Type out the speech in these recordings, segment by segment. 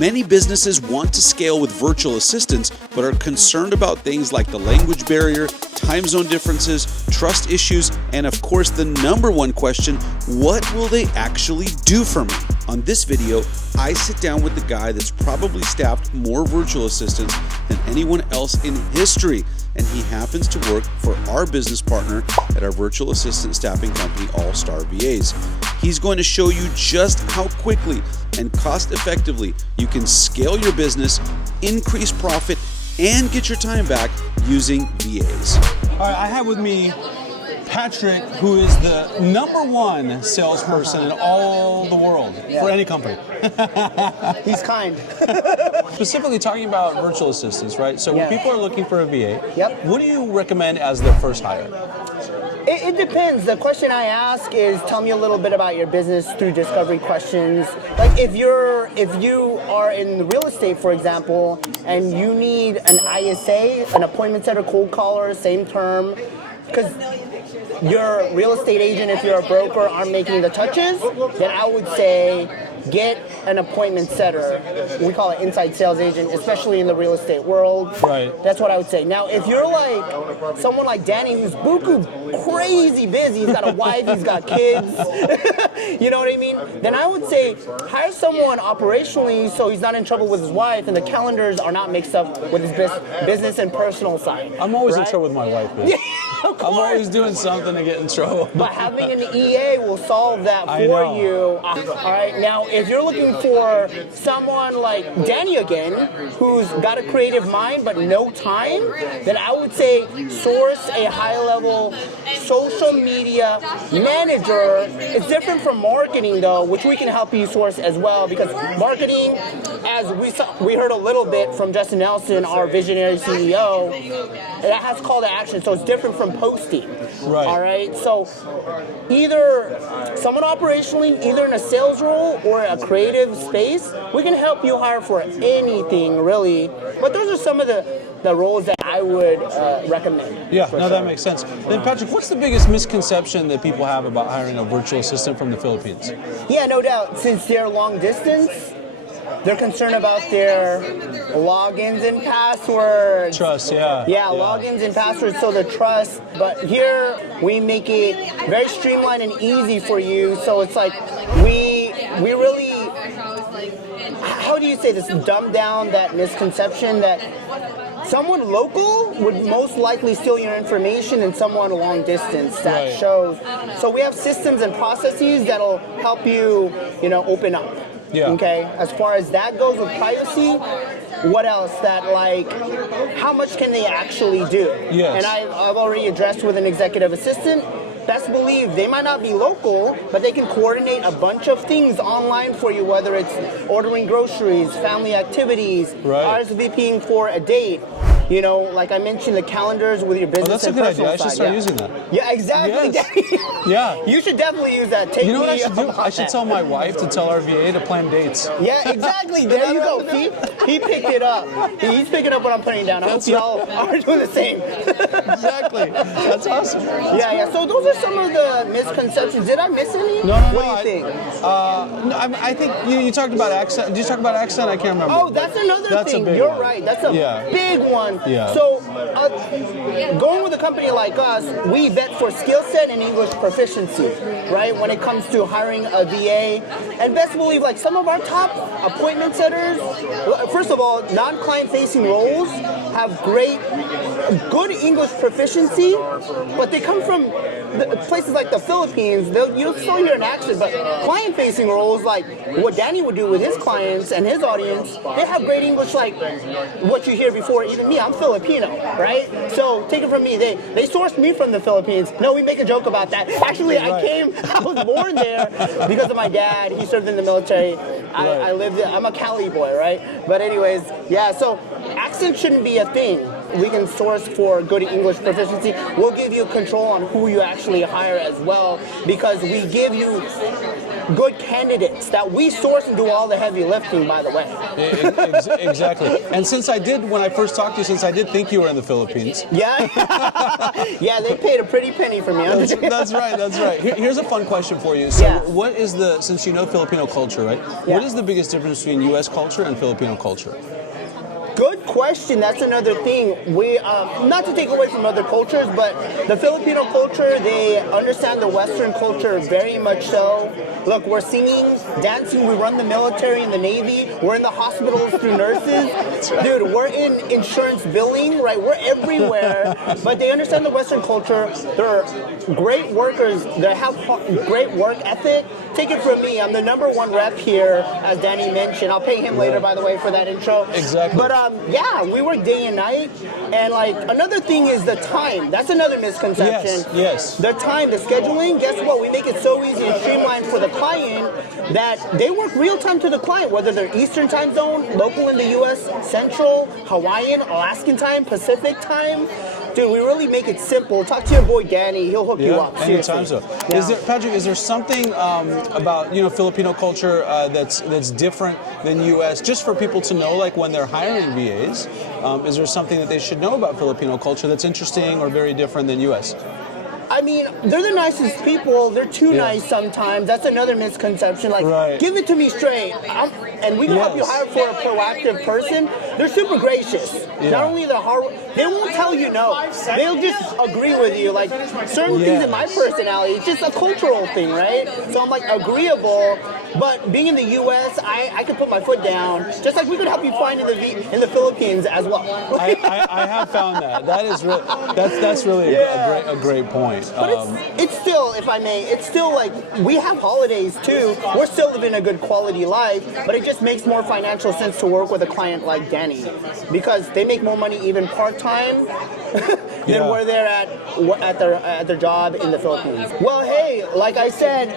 Many businesses want to scale with virtual assistants, but are concerned about things like the language barrier, time zone differences, trust issues, and of course the number one question, what will they actually do for me? On this video, I sit down with the guy that's probably staffed more virtual assistants than anyone else in history, and he happens to work for our business partner at our virtual assistant staffing company, All Star VAs. He's going to show you just how quickly and cost effectively you can scale your business, increase profit, and get your time back using VAs. All right, I have with me Patrick, who is the #1 salesperson in all the world for any company. He's kind. Specifically talking about virtual assistants, right? So when people are looking for a VA, what do you recommend as their first hire? It depends. The question I ask is, tell me a little bit about your business through discovery questions. Like if you are in real estate, for example, and you need an ISA, an appointment setter, cold caller, same term, because your real estate agent, if you're a broker, aren't making the touches, then I would say get an appointment setter. We call it inside sales agent, especially in the real estate world. Right. That's what I would say. Now, if you're like someone like Danny, who's buku crazy busy, he's got a wife, he's got kids, you know what I mean? Then I would say hire someone operationally so he's not in trouble with his wife and the calendars are not mixed up with his business and personal side. I'm always in trouble with my wife, man. I'm always doing something to get in trouble. But having an EA will solve that for you. All right, now if you're looking for someone like Danny again, who's got a creative mind but no time, then I would say source a high-level social media manager. It's different from marketing though, which we can help you source as well, because marketing, as we heard a little bit from Justin Nelson, our visionary CEO, that has call to action, so it's different from posting. Right. All right, so either someone operationally, either in a sales role or a creative space, we can help you hire for anything really. But those are some of the roles that I would recommend. Yeah, no, that makes sense. Then Patrick, what's the biggest misconception that people have about hiring a virtual assistant from the Philippines? Yeah, no doubt. Since they're long distance, they're concerned about their logins and passwords. Trust, yeah. Yeah, logins and passwords, so the trust. But here, we make it very streamlined and easy for you. So it's like, we really, how do you say this, dumb down that misconception that someone local would most likely steal your information and someone long distance. That shows. So we have systems and processes that'll help you, open up. Yeah. Okay. As far as that goes with privacy, what else? That how much can they actually do? Yes. And I've already addressed with an executive assistant. Best believe they might not be local, but they can coordinate a bunch of things online for you, whether it's ordering groceries, family activities, RSVPing for a date. Like I mentioned, the calendars with your business and personal side. That's a good idea. I should start using that. Yeah, exactly. Yes. Yeah. You should definitely use that. You know what I should do? I should tell my wife to tell our VA to plan dates. Yeah, exactly. There you go. He picked it up. He's picking up what I'm putting down. I hope y'all are doing the same. Exactly. That's awesome. Yeah. So those are some of the misconceptions. Did I miss any? No. What do you think? I think you talked about accent. Did you talk about accent? I can't remember. Oh, that's another thing. You're right. That's a big one. Yeah. So going with a company like us, we vet for skill set and English proficiency, right? When it comes to hiring a VA. And best believe, like some of our top appointment setters, first of all, non-client facing roles have good English proficiency, but they come from places like the Philippines. You'll still hear an accent, but client-facing roles, like what Danny would do with his clients and his audience, they have great English, like what you hear before even me. I'm Filipino, right? So take it from me. They sourced me from the Philippines. No, we make a joke about that. Actually, I was born there because of my dad. He served in the military. I lived there. I'm a Cali boy, right? But anyways, yeah, so accent shouldn't be a thing. We can source for good English proficiency. We'll give you control on who you actually hire as well, because we give you good candidates that we source and do all the heavy lifting, by the way. Exactly. And when I first talked to you, since I did think you were in the Philippines. Yeah? Yeah, they paid a pretty penny for me. That's right. Here's a fun question for you. So Yeah. since you know Filipino culture, right? Yeah. What is the biggest difference between U.S. culture and Filipino culture? Good question. That's another thing. We, not to take away from other cultures, but the Filipino culture, they understand the Western culture very much so. Look, we're singing, dancing, we run the military and the Navy, we're in the hospitals through nurses. Dude, we're in insurance billing, right? We're everywhere. But they understand the Western culture. They're great workers. They have great work ethic. Take it from me. I'm the #1 rep here, as Danny mentioned. I'll pay him later, by the way, for that intro. Exactly. But yeah, we work day and night. And like another thing is the time. That's another misconception. Yes. The time, the scheduling, guess what? We make it so easy and streamlined for the client that they work real time to the client, whether they're Eastern time zone, local in the US, Central, Hawaiian, Alaskan time, Pacific time. Dude, we really make it simple. Talk to your boy Danny. He'll hook you up. Anytime so. Yeah. Patrick, is there something about Filipino culture that's different than U.S. just for people to know, like when they're hiring VAs? Is there something that they should know about Filipino culture that's interesting or very different than U.S.? I mean, they're the nicest people. They're too nice sometimes. That's another misconception. Like, give it to me straight. And we can help you hire for a proactive person. They're super gracious. Not only the hard, they won't tell you no. They'll just agree with you. Like certain things in my personality, it's just a cultural thing, right? So I'm like agreeable. But being in the U.S., I could put my foot down, just like we could help you find in the Philippines as well. I have found that. That's really a great point. But it's still, if I may, it's still like we have holidays too. We're still living a good quality life, but it just makes more financial sense to work with a client like Danny because they make more money even part-time than where they're at their job in the Philippines. Well, hey, like I said,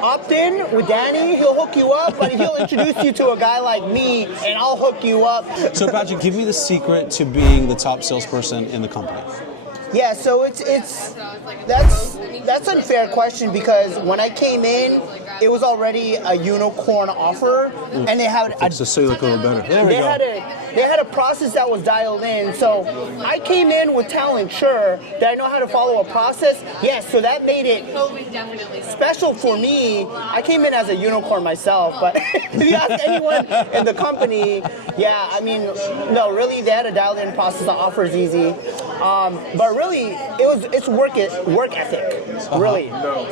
opt in with Danny. He'll hook you up, but he'll introduce you to a guy like me, and I'll hook you up. So, Patrick, give me the secret to being the top salesperson in the company. Yeah, so that's an unfair question because when I came in, it was already a unicorn offer, and they had to say look a little better. There we go. They had a process that was dialed in. So I came in with talent, sure. Did I know how to follow a process? Yes. So that made it special for me. I came in as a unicorn myself, but if you ask anyone in the company, yeah, I mean, no, really, they had a dialed in process. The offer is easy, but really, it's work ethic. Really,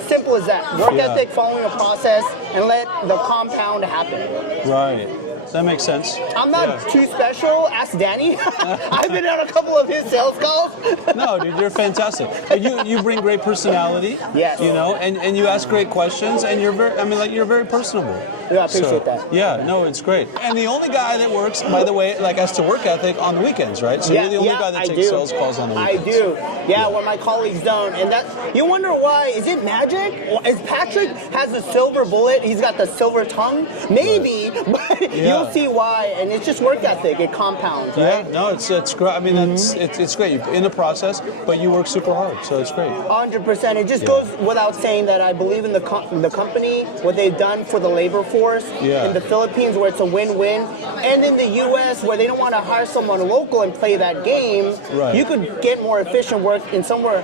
simple as that. Work ethic, following a process, and let the compound happen. Right. That makes sense. I'm not too special. Ask Danny. I've been on a couple of his sales calls. No, dude, you're fantastic. You bring great personality. Yes. And you ask great questions, and you're very personable. Yeah, I appreciate that. Yeah, no, it's great. And the only guy that works, by the way, like as to work ethic on the weekends, right? So you're the only guy that takes sales calls on the weekends. I do. Yeah, when my colleagues don't. And that you wonder why. Is it magic? Is Patrick has the silver bullet? He's got the silver tongue? Maybe, but you'll see why. And it's just work ethic. It compounds, right? Yeah, no, it's great. I mean, it's great. You're in the process, but you work super hard, so it's great. 100%. It just goes without saying that I believe in the company, what they've done for the labor force in the Philippines, where it's a win-win, and in the U.S., where they don't want to hire someone local and play that game. Right. You could get more efficient work in somewhere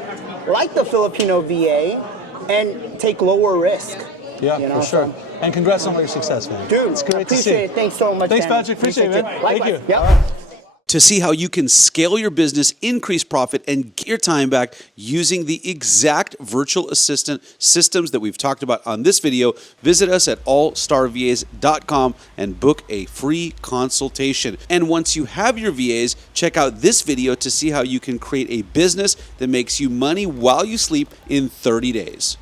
like the Filipino VA and take lower risk. Yeah, for sure. And congrats on all your success, man. Dude, it's great to see. Appreciate it. Thanks so much. Thanks, Danny. Patrick. Appreciate it, man. Likewise. Thank you. Yep. To see how you can scale your business, increase profit, and get your time back using the exact virtual assistant systems that we've talked about on this video, visit us at allstarvas.com and book a free consultation. And once you have your VAs, check out this video to see how you can create a business that makes you money while you sleep in 30 days.